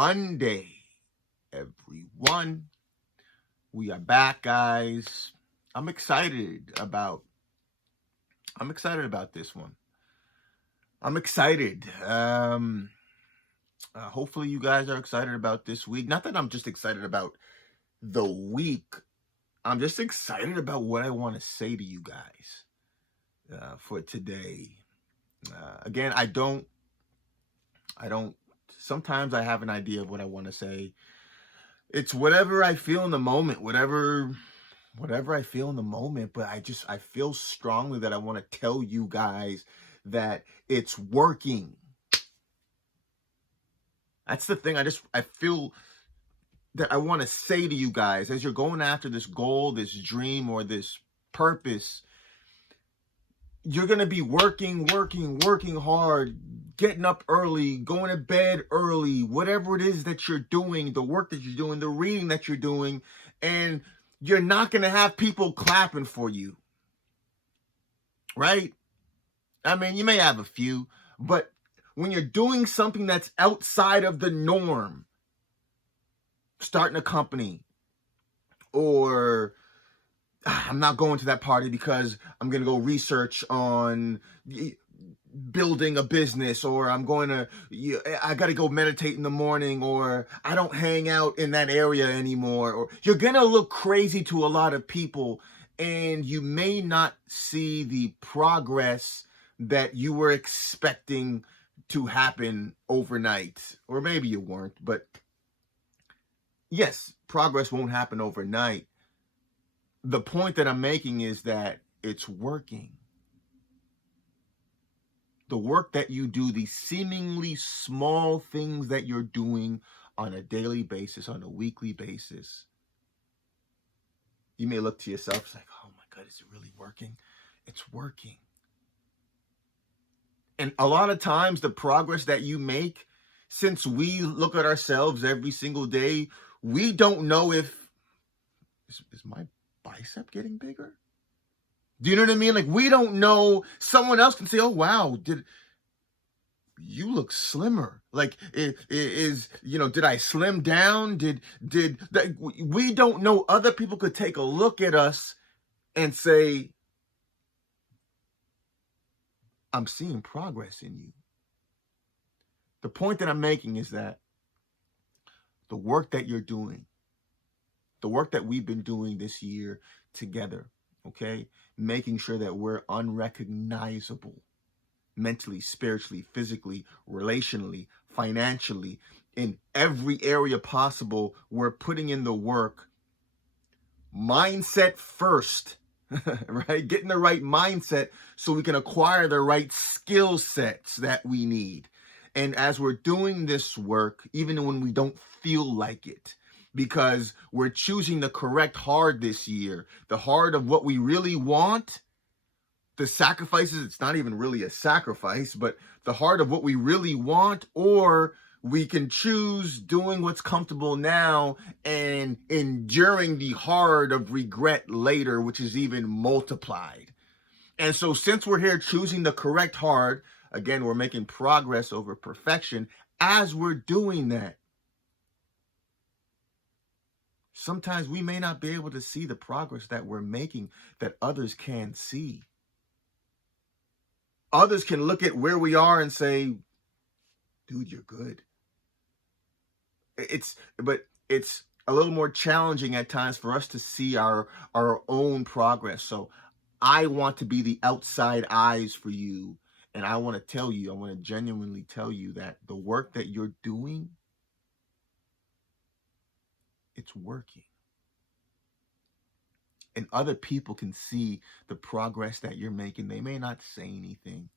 Monday, everyone. We are back, guys. I'm excited about this one. I'm excited. Hopefully you guys are excited about this week. Not that I'm just excited about the week. I'm just excited about what I want to say to you guys for today. Again, I don't. Sometimes I have an idea of what I want to say. It's whatever I feel in the moment, whatever I feel in the moment, but I feel strongly that I want to tell you guys that it's working. That's the thing. I feel that I want to say to you guys as you're going after this goal, this dream, or this purpose. You're going to be working hard, getting up early, going to bed early, whatever it is that you're doing, the work that you're doing, the reading that you're doing, and you're not going to have people clapping for you, right? I mean, you may have a few, but when you're doing something that's outside of the norm, starting a company, or I'm not going to that party because I'm going to go research on building a business, or I got to go meditate in the morning, or I don't hang out in that area anymore, or you're going to look crazy to a lot of people, and you may not see the progress that you were expecting to happen overnight, or maybe you weren't, but yes, progress won't happen overnight. The point that I'm making is that it's working. The work that you do, the seemingly small things that you're doing on a daily basis, on a weekly basis, you may look to yourself, it's like, oh my God, is it really working? It's working. And a lot of times the progress that you make, since we look at ourselves every single day, we don't know if, is my bicep getting bigger? Do you know what I mean? Like, we don't know. Someone else can say, oh, wow, you look slimmer. Like, did I slim down? We don't know. Other people could take a look at us and say, I'm seeing progress in you. The point that I'm making is that the work that you're doing, the work that we've been doing this year together, okay, making sure that we're unrecognizable mentally, spiritually, physically, relationally, financially, in every area possible, we're putting in the work. Mindset first, right? Getting the right mindset so we can acquire the right skill sets that we need. And as we're doing this work, even when we don't feel like it, because we're choosing the correct hard this year, the hard of what we really want, the sacrifices, it's not even really a sacrifice, but the heart of what we really want, or we can choose doing what's comfortable now and enduring the hard of regret later, which is even multiplied. And so since we're here choosing the correct hard, again, we're making progress over perfection as we're doing that. Sometimes we may not be able to see the progress that we're making that others can see. Others can look at where we are and say, dude, you're good. But it's a little more challenging at times for us to see our own progress. So I want to be the outside eyes for you. And I want to genuinely tell you that the work that you're doing, it's working. And other people can see the progress that you're making. They may not say anything.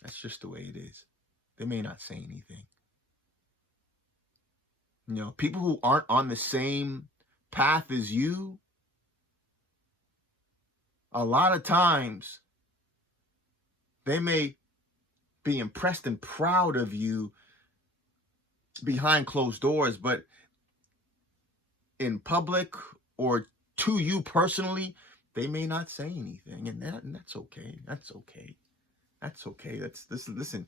That's just the way it is. They may not say anything. You know, people who aren't on the same path as you, a lot of times they may be impressed and proud of you behind closed doors, but in public or to you personally, they may not say anything, and that's okay. That's okay. Listen.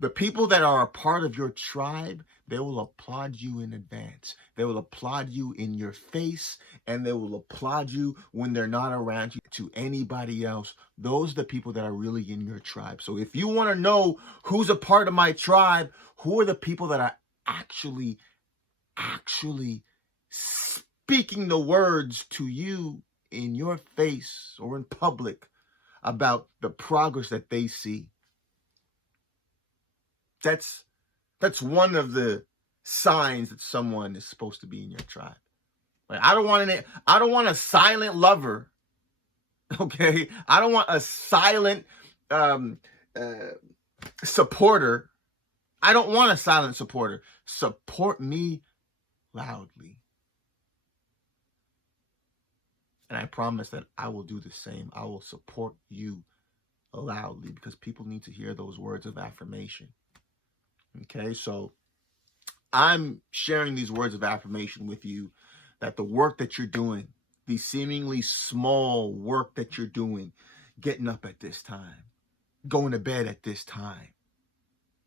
The people that are a part of your tribe, they will applaud you in advance. They will applaud you in your face, and they will applaud you when they're not around you to anybody else. Those are the people that are really in your tribe. So if you want to know who's a part of my tribe, who are the people that are actually speaking the words to you in your face or in public about the progress that they see. That's one of the signs that someone is supposed to be in your tribe. Like, I don't want a silent lover. Okay? I don't want a silent supporter. I don't want a silent supporter. Support me loudly. And I promise that I will do the same. I will support you loudly because people need to hear those words of affirmation. Okay, so I'm sharing these words of affirmation with you that the work that you're doing, the seemingly small work that you're doing, getting up at this time, going to bed at this time,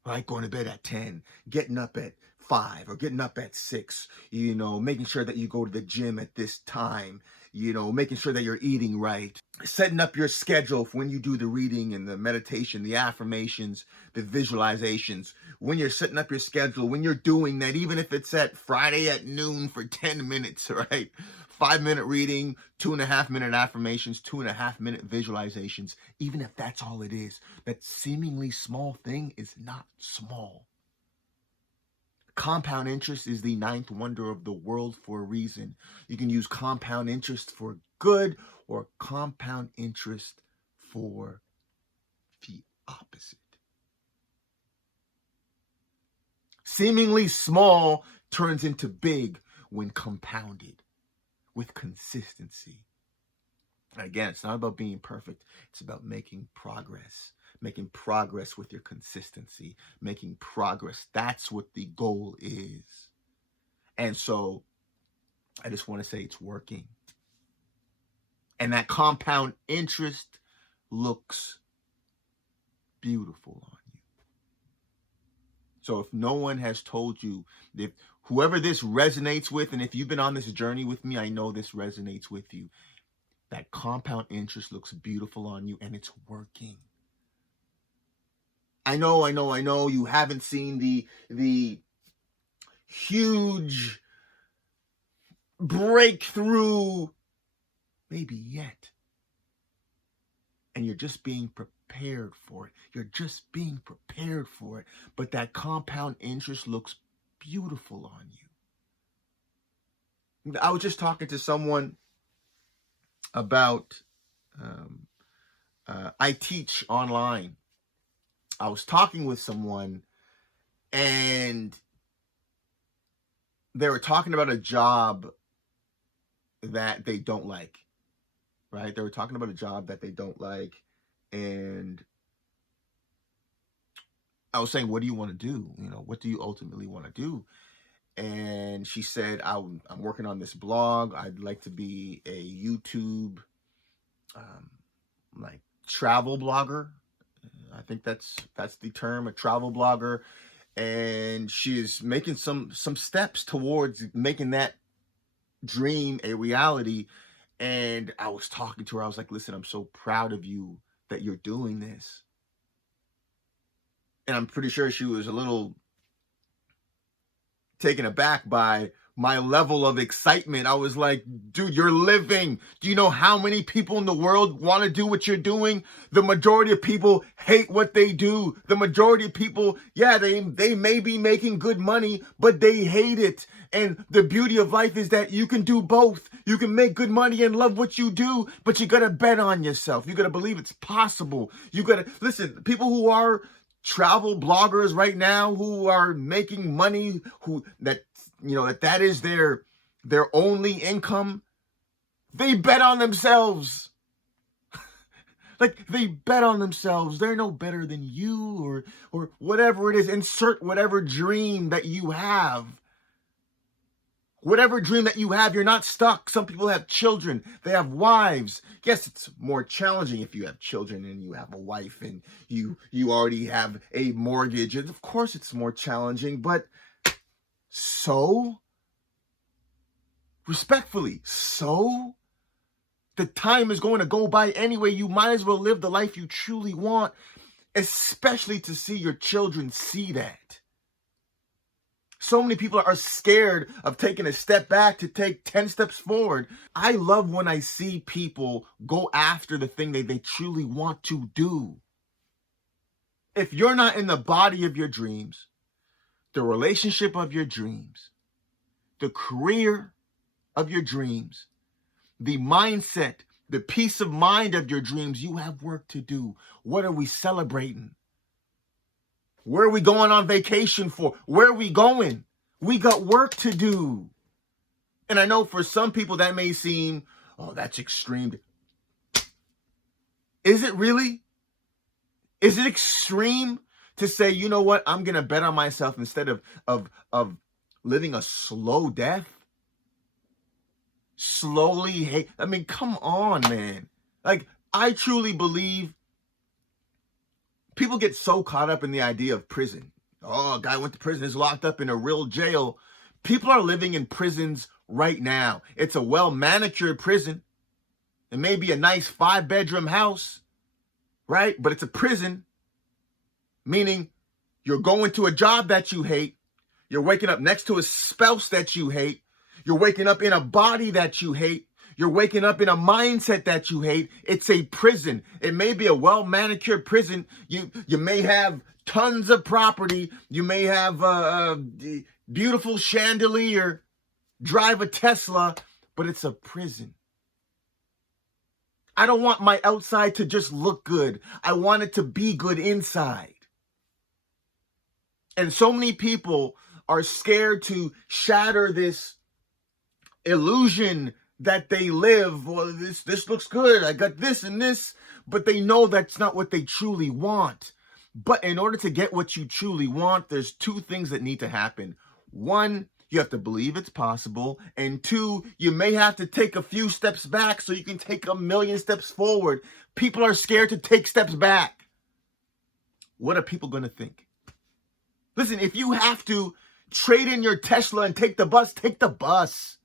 right? Going to bed at 10, getting up at 5 or getting up at 6, making sure that you go to the gym at this time, making sure that you're eating right, setting up your schedule for when you do the reading and the meditation, the affirmations, the visualizations, when you're setting up your schedule, when you're doing that, even if it's at Friday at noon for 10 minutes, right? 5-minute reading, 2.5-minute affirmations, 2.5-minute visualizations, even if that's all it is, that seemingly small thing is not small. Compound interest is the 9th wonder of the world for a reason. You can use compound interest for good or compound interest for the opposite. Seemingly small turns into big when compounded with consistency. Again, it's not about being perfect. It's about making progress with your consistency, making progress. That's what the goal is. And so I just want to say it's working. And that compound interest looks beautiful on you. So if no one has told you, if whoever this resonates with, and if you've been on this journey with me, I know this resonates with you. That compound interest looks beautiful on you and it's working. I know you haven't seen the huge breakthrough maybe yet. And you're just being prepared for it. But that compound interest looks beautiful on you. I was just talking to someone about, I teach online. I was talking with someone and they were talking about a job that they don't like, right? They were talking about a job that they don't like. And I was saying, what do you want to do? What do you ultimately want to do? And she said, I'm working on this blog. I'd like to be a YouTube, like travel blogger. I think that's the term, a travel blogger. And she is making some steps towards making that dream a reality. And I was talking to her. I was like, listen, I'm so proud of you that you're doing this. And I'm pretty sure she was a little taken aback by my level of excitement. I was like, dude, you're living. Do you know how many people in the world want to do what you're doing? The majority of people hate what they do. The majority of people, yeah, they may be making good money, but they hate it. And the beauty of life is that you can do both. You can make good money and love what you do, but you got to bet on yourself. You got to believe it's possible. You got to, listen, people who are travel bloggers right now who are making money, that is their only income, they bet on themselves. Like, they bet on themselves. They're no better than you or whatever it is. Insert whatever dream that you have. Whatever dream that you have, you're not stuck. Some people have children, they have wives. Yes, it's more challenging if you have children and you have a wife and you already have a mortgage. And of course it's more challenging, but so respectfully, so the time is going to go by anyway. You might as well live the life you truly want, especially to see your children see that. So many people are scared of taking a step back to take 10 steps forward. I love when I see people go after the thing they truly want to do. If you're not in the body of your dreams, the relationship of your dreams, the career of your dreams, the mindset, the peace of mind of your dreams, you have work to do. What are we celebrating? Where are we going on vacation for? Where are we going? We got work to do. And I know for some people that may seem, oh, that's extreme. Is it really? Is it extreme to say, you know what, I'm going to bet on myself instead of living a slow death? Slowly hate. I mean, come on, man. Like, I truly believe people get so caught up in the idea of prison. Oh, a guy went to prison, is locked up in a real jail. People are living in prisons right now. It's a well-manicured prison. It may be a nice 5-bedroom house, right? But it's a prison, meaning you're going to a job that you hate. You're waking up next to a spouse that you hate. You're waking up in a body that you hate. You're waking up in a mindset that you hate. It's a prison. It may be a well-manicured prison. You may have tons of property. You may have a beautiful chandelier, drive a Tesla, but it's a prison. I don't want my outside to just look good. I want it to be good inside. And so many people are scared to shatter this illusion that they live. Well, this looks good. I got this and this, but they know that's not what they truly want. But in order to get what you truly want, there's 2 things that need to happen. 1, you have to believe it's possible. And 2, you may have to take a few steps back so you can take 1,000,000 steps forward. People are scared to take steps back. What are people going to think? Listen, if you have to trade in your Tesla and take the bus, take the bus.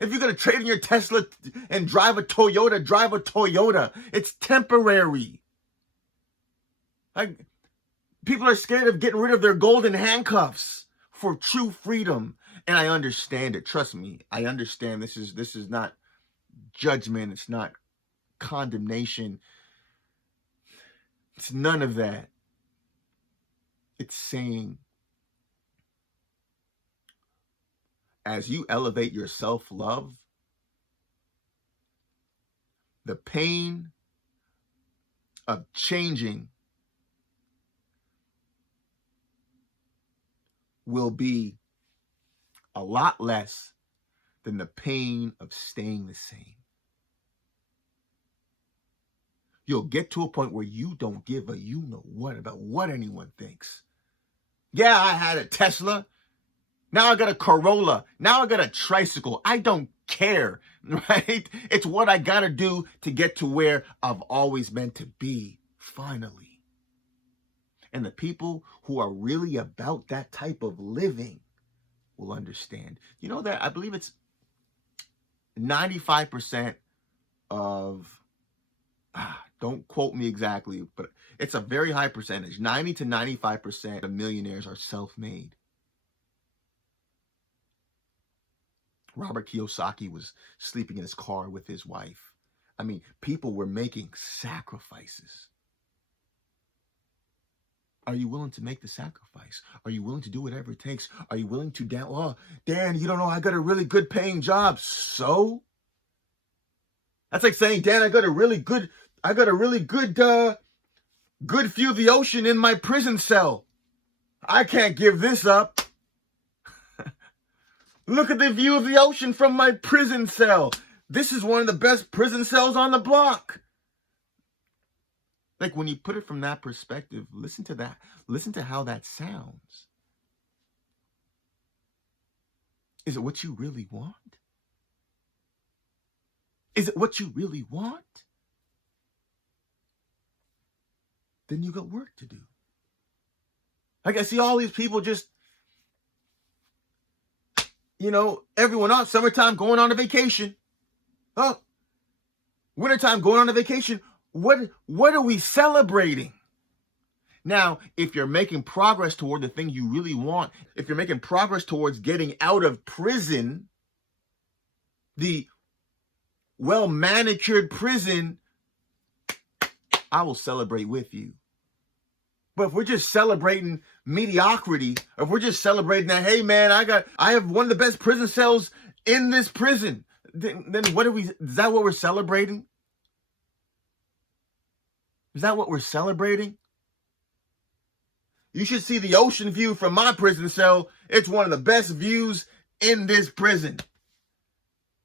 If you're going to trade in your Tesla and drive a Toyota, drive a Toyota. It's temporary. Like, people are scared of getting rid of their golden handcuffs for true freedom. And I understand it. Trust me, I understand. This is not judgment. It's not condemnation. It's none of that. It's saying, as you elevate your self-love, the pain of changing will be a lot less than the pain of staying the same. You'll get to a point where you don't give a you know what about what anyone thinks. Yeah, I had a Tesla. Now I got a Corolla. Now I got a tricycle. I don't care, right? It's what I got to do to get to where I've always meant to be, finally. And the people who are really about that type of living will understand. You know that I believe it's 95% of, don't quote me exactly, but it's a very high percentage. 90 to 95% of millionaires are self-made. Robert Kiyosaki was sleeping in his car with his wife. I mean, people were making sacrifices. Are you willing to make the sacrifice? Are you willing to do whatever it takes? Are you willing to Dan, you don't know, I got a really good paying job. So? That's like saying, Dan, I got a really good view of the ocean in my prison cell. I can't give this up. Look at the view of the ocean from my prison cell. This is one of the best prison cells on the block. Like, when you put it from that perspective, listen to that. Listen to how that sounds. Is it what you really want? Is it what you really want? Then you got work to do. Like I see all these people just, everyone else, summertime going on a vacation. Oh, wintertime going on a vacation. What are we celebrating? Now, if you're making progress toward the thing you really want, if you're making progress towards getting out of prison, the well-manicured prison, I will celebrate with you. But if we're just celebrating mediocrity, if we're just celebrating that, hey man, I have one of the best prison cells in this prison, then is that what we're celebrating? Is that what we're celebrating? You should see the ocean view from my prison cell. It's one of the best views in this prison.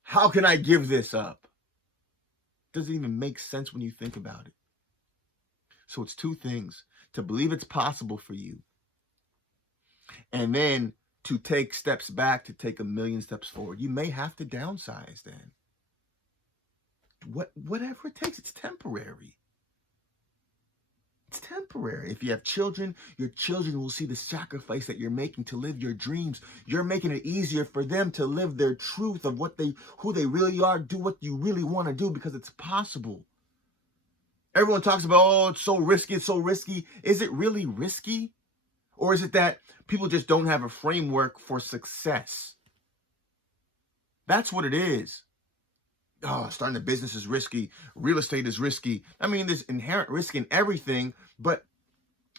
How can I give this up? Doesn't even make sense when you think about it. So it's two things: to believe it's possible for you, and then to take steps back, to take a million steps forward. You may have to downsize then. Whatever it takes, it's temporary. It's temporary. If you have children, your children will see the sacrifice that you're making to live your dreams. You're making it easier for them to live their truth of who they really are, do what you really want to do, because it's possible. Everyone talks about, oh, it's so risky, it's so risky. Is it really risky? Or is it that people just don't have a framework for success? That's what it is. Oh, starting a business is risky. Real estate is risky. I mean, there's inherent risk in everything, but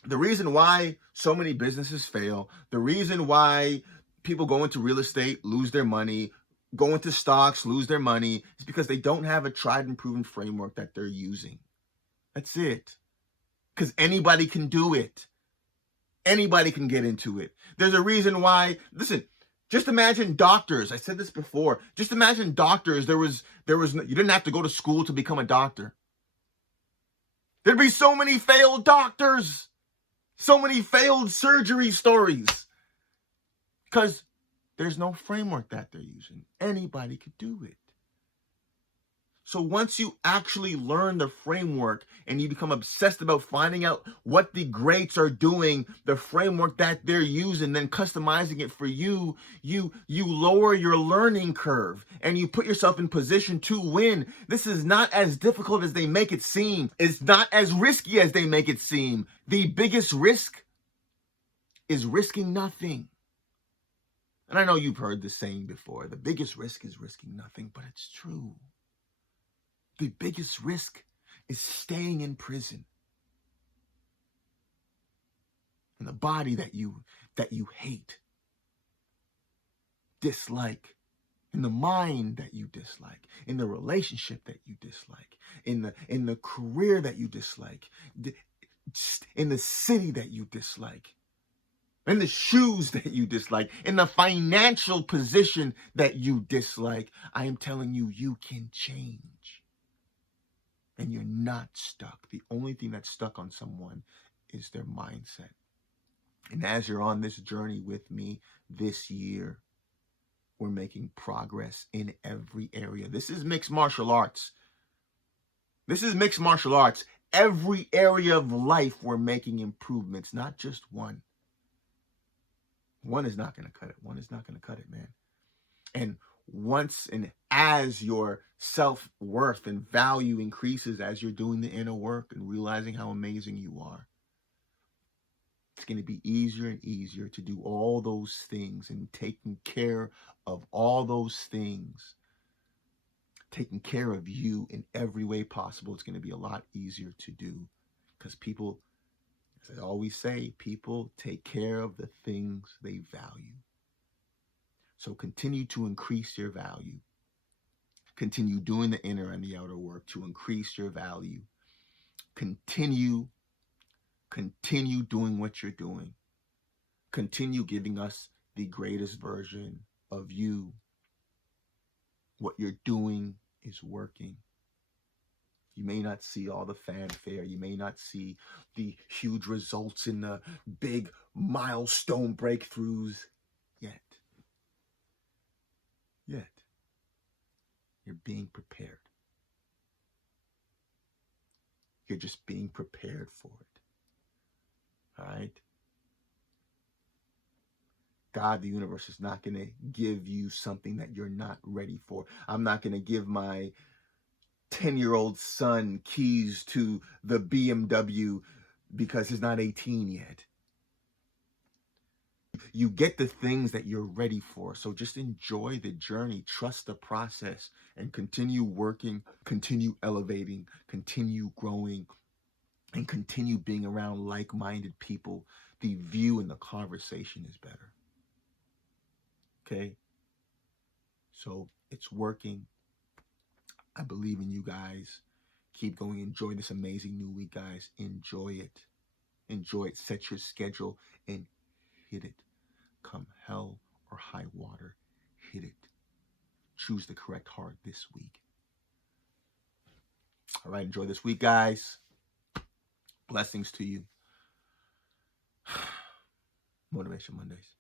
the reason why so many businesses fail, the reason why people go into real estate, lose their money, go into stocks, lose their money, is because they don't have a tried and proven framework that they're using. That's it. Because anybody can do it. Anybody can get into it. There's a reason why, listen, just imagine doctors. I said this before. Just imagine doctors. You didn't have to go to school to become a doctor. There'd be so many failed doctors, so many failed surgery stories, because there's no framework that they're using. Anybody could do it. So once you actually learn the framework and you become obsessed about finding out what the greats are doing, the framework that they're using, then customizing it for you, you lower your learning curve and you put yourself in position to win. This is not as difficult as they make it seem. It's not as risky as they make it seem. The biggest risk is risking nothing. And I know you've heard the saying before, the biggest risk is risking nothing, but it's true. The biggest risk is staying in prison. In the body that you hate, dislike, in the mind that you dislike, in the relationship that you dislike, in the career that you dislike, in the city that you dislike, in the shoes that you dislike, in the financial position that you dislike. I am telling you, you can change. And you're not stuck. The only thing that's stuck on someone is their mindset. And as you're on this journey with me this year, we're making progress in every area. This is mixed martial arts. This is mixed martial arts. Every area of life, we're making improvements, not just one. One is not going to cut it. One is not going to cut it, man. And once and as your self-worth and value increases, as you're doing the inner work and realizing how amazing you are, it's going to be easier and easier to do all those things, and taking care of all those things, taking care of you in every way possible. It's going to be a lot easier to do, because people, as I always say, people take care of the things they value. So continue to increase your value. Continue doing the inner and the outer work to increase your value. Continue doing what you're doing. Continue giving us the greatest version of you. What you're doing is working. You may not see all the fanfare. You may not see the huge results in the big milestone breakthroughs yet. You're being prepared. You're just being prepared for it. All right? God, the universe, is not going to give you something that you're not ready for. I'm not going to give my 10-year-old son keys to the BMW because he's not 18 yet. You get the things that you're ready for. So just enjoy the journey, trust the process, and continue working, continue elevating, continue growing, and continue being around like-minded people. The view and the conversation is better. Okay? So it's working. I believe in you guys. Keep going. Enjoy this amazing new week, guys. Enjoy it. Enjoy it. Set your schedule and hit it. Come hell or high water, hit it. Choose the correct heart this week. All right, enjoy this week, guys. Blessings to you. Motivation Mondays.